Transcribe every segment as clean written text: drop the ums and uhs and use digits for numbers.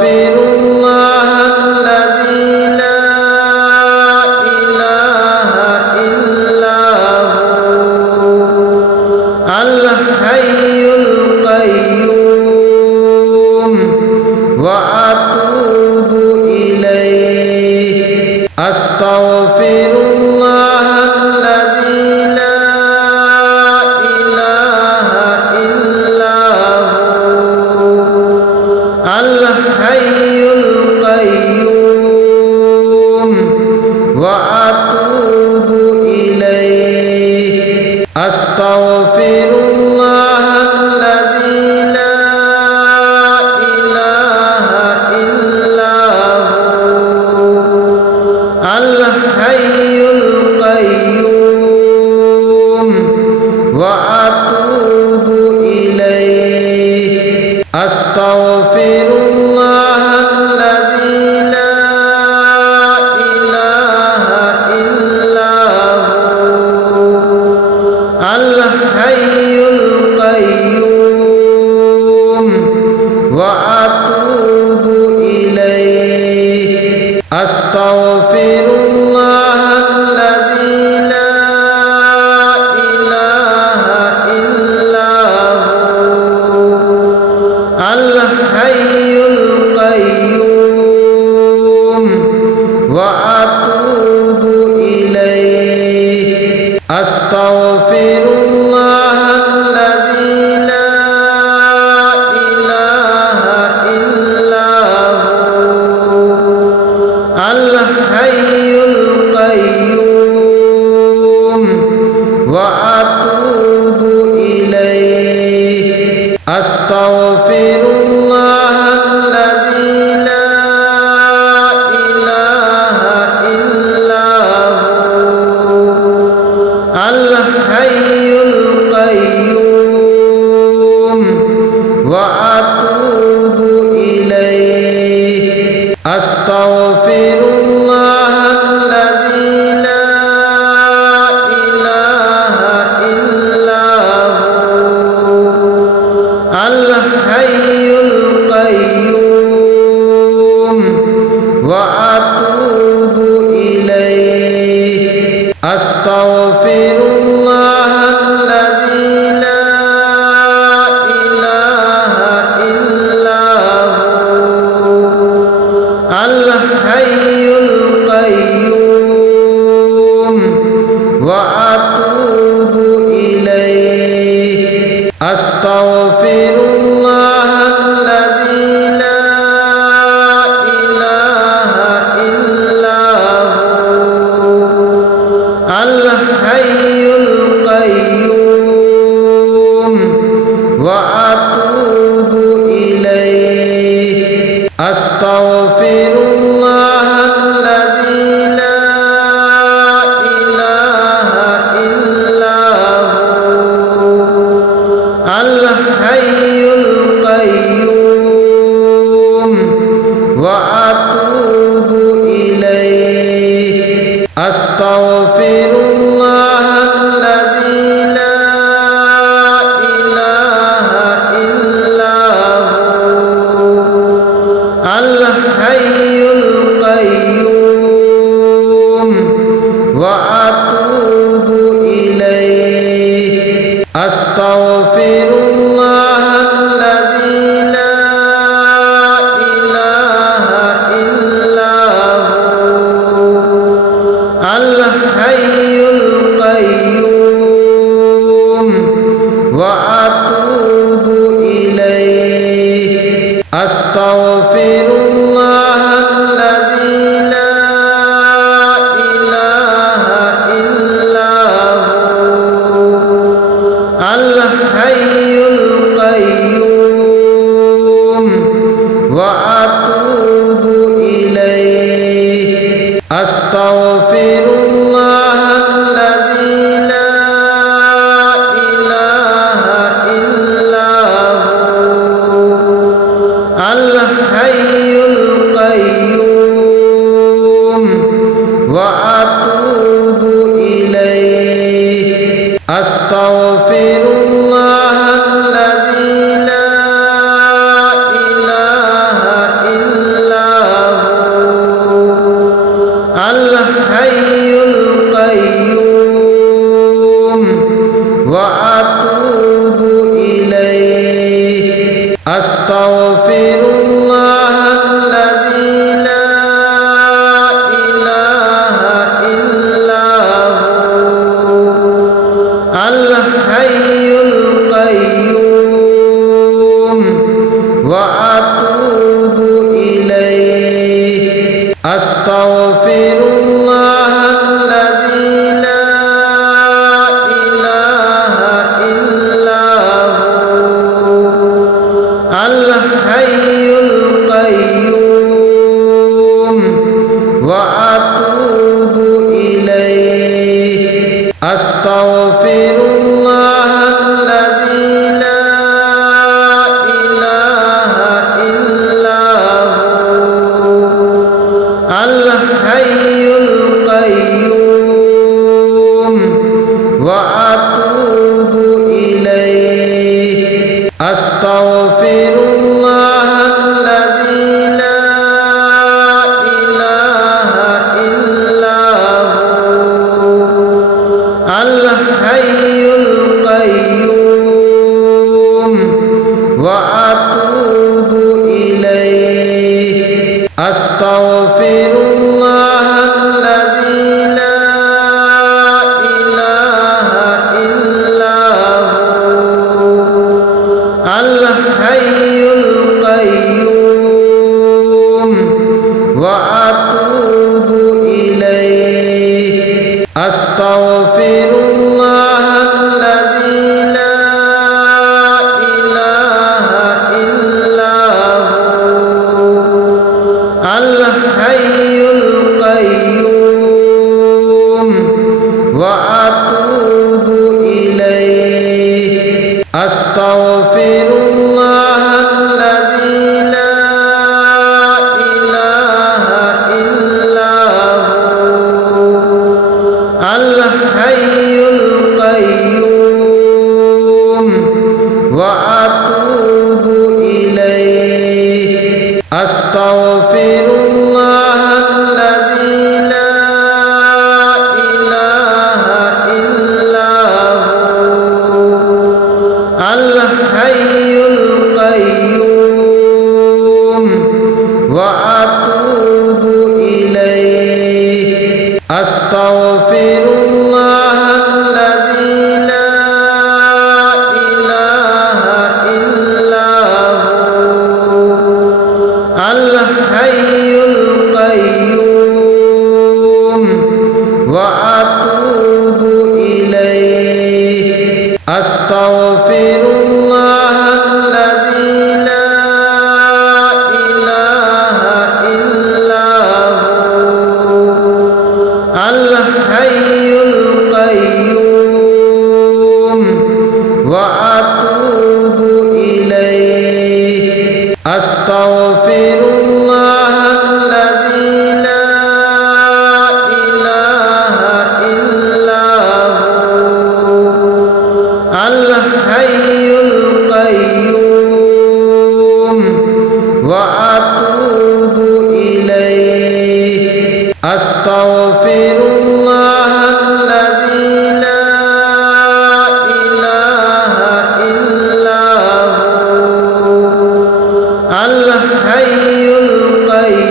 আস্তাগফিরুল্লাহ আল্লাযী লা ইলাহা ইল্লা হু আল হাইয়ুল কাইয়্যুম ওয়া আতুবু ইলাইহি আস্তাগফিরুল্লাহ আল্লাযী লা ইলাহা ইল্লা হু আল হাইয়ুল কাইয়্যুম ওয়া আতুবু ইলাইহি আস্তাগফিরুল্লাহ আল্লাযী লা ইলাহা ইল্লা হু আল হাইয়ুল কাইয়্যুম ওয়া আতুবু ইলাইহি আস্তাগফিরুল্লাহ আল্লাযী লা ইলাহা ইল্লা হু আল হাইয়ুল কাইয়্যুম ওয়া আতুবু ইলাইহি আস্তাগফিরুল্লাহ আল্লাযী লা ইলাহা ইল্লা হু আল হাইয়ুল কাইয়্যুম ওয়া আতুবু ইলাইহি আস্তাগফিরুল্লাহ আল্লাযী লা ইলাহা ইল্লা হু আল হাইয়ুল কাইয়্যুম ওয়া আতুবু ইলাইহি আস্তাগফিরুল্লাহ আল্লাযী লা ইলাহা ইল্লা হু আল হাইয়ুল কাইয়্যুম ওয়া আতুবু ইলাইহি আস্তাগফিরুল্লাহ আল্লাযী লা ইলাহা ইল্লা হু আল হাইয়ুল কাইয়্যুম ওয়া আতুবু ইলাইহি আস্তাগফিরুল্লাহ আল্লাযী লা ইলাহা ইল্লা হু আল হাইয়ুল কাইয়্যুম ওয়া আতুবু ইলাইহি আস্তাগফিরুল্লাহ আল্লাযী লা ইলাহা ইল্লা হু আল হাইয়ুল কাইয়্যুম ওয়া আতুবু ইলাইহি আস্তাগফিরুল্লাহ আল্লাযী লা ইলাহা ইল্লা হু আল হাইয়ুল কাইয়্যুম ওয়া আতুবু ইলাইহি আস্তাগফিরুল্লাহ আল্লাযী লা ইলাহা ইল্লা হু আল হাইয়ুল কাইয়্যুম ওয়া আতুবু ইলাইহি আস্তাগফিরুল্লাহ আল্লাযী লা ইলাহা ইল্লা হু আল হাইয়ুল কাইয়্যুম ওয়া আতুবু ইলাইহি আস্তাগফিরুল্লাহ আল্লাযী লা ইলাহা ইল্লা হু আল হাইয়ুল কাইয়্যুম ওয়া আতুবু ইলাইহি আস্তাগফিরুল্লাহ আল্লাযী লা ইলাহা ইল্লা হু আল হাইয়ুল কাইয়্যুম ওয়া আতুবু ইলাইহি আস্তাগফিরুল্লাহ আল্লাযী লা ইলাহা أستغفر الله الذي لا إله إلا هو الحي القيوم وأتوب إليه أستغفر الله الذي لا إله إلا هو الحي القيوم وأتوب إليه أستغفر الله الذي لا إله إلا هو الحي القيوم وأتوب إليه أستغفر الله الذي لا إله إلا هو الحي القيوم وأتوب إليه أستغفر الله الذي لا إله إلا هو الحي القيوم وأتوب إليه أستغفر الله الذي لا إله إلا هو الحي القيوم وأتوب إليه أستغفر الله الذي لا إله إلا هو الحي القيوم وأتوب إليه أستغفر الله الذي لا إله إلا هو الحي القيوم وأتوب إليه أستغفر الله الذي لا إله إلا هو الحي القيوم وأتوب إليه أستغفر الله الذي لا إله إلا هو الحي القيوم وأتوب إليه أستغفر الله الذي لا إله إلا هو الحي القيوم وأتوب إليه أستغفر الله الذي لا إله إلا هو الحي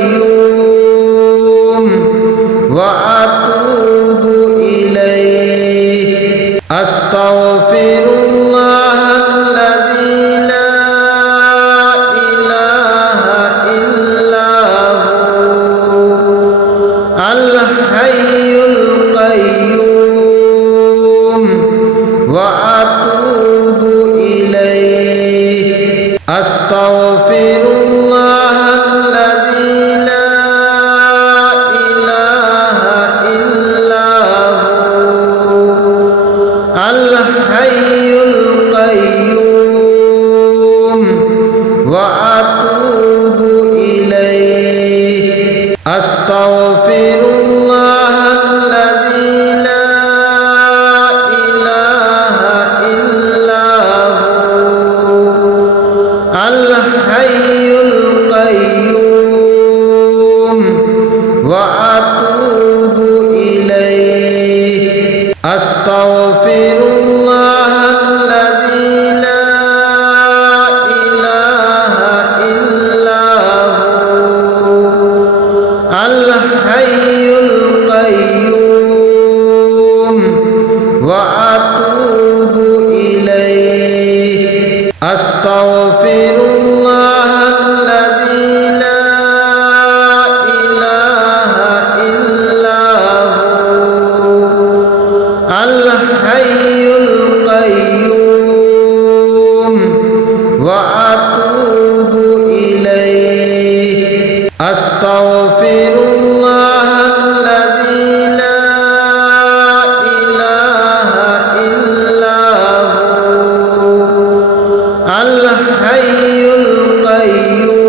القيوم وأتوب إليه أستغفر الله الذي لا إله إلا هو الحي القيوم وأتوب إليه أستغفر الله أستغفر الله الذي لا إله إلا هو الحي القيوم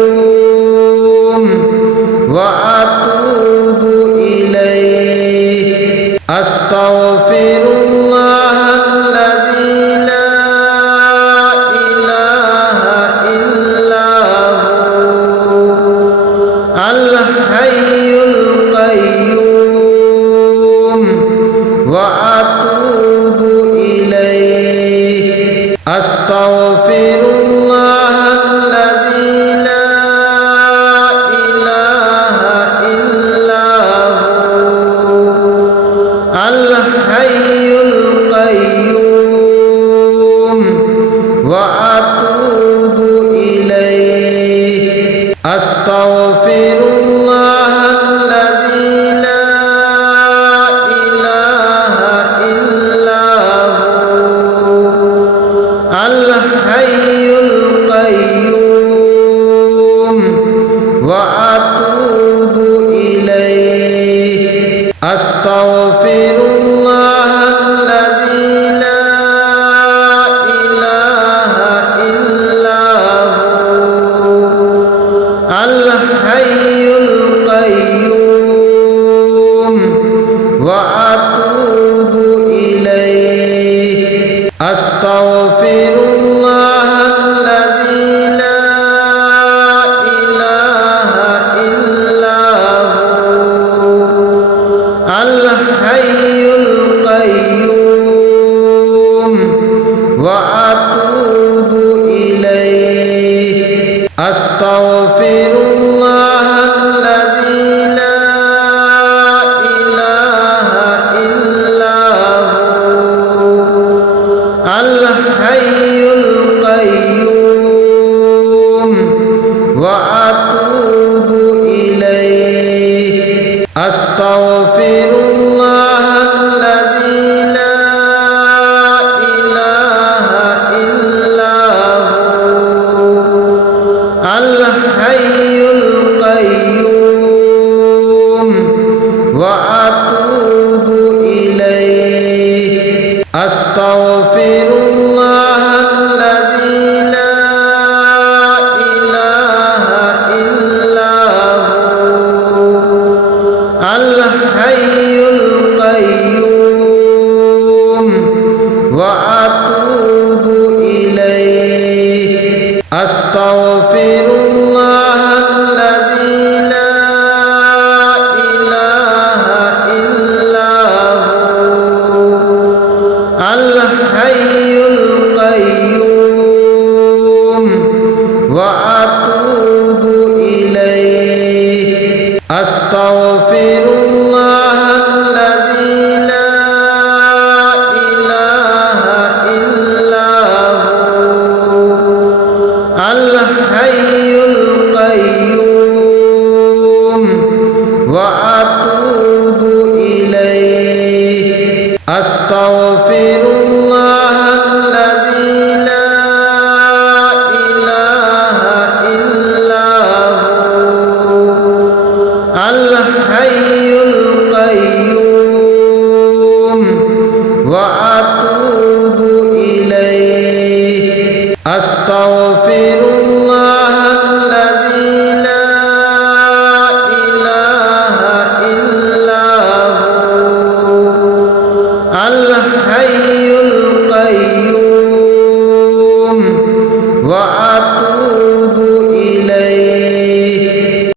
وأتوب إليه أستغفر الله الذي لا إله إلا هو الحي القيوم وأتوب إليه أستغفر الله الذي لا إله إلا هو الحي القيوم وأتوب إليه أستغفر الله الذي لا إله إلا هو الحي القيوم وأتوب إليه أستغفر الله الذي لا إله إلا هو الحي القيوم وأتوب إليه أستغفر الله الذي لا إله إلا هو الحي القيوم وأتوب إليه أستغفر الله الذي لا إله إلا هو الحي القيوم وأتوب إليه أستغفر الله الذي لا إله إلا هو الحي القيوم وأتوب إليه أستغفر الله الذي لا إله إلا هو الحي القيوم وأتوب إليه أستغفر الله الذي لا إله إلا هو الحي القيوم وأتوب إليه أستغفر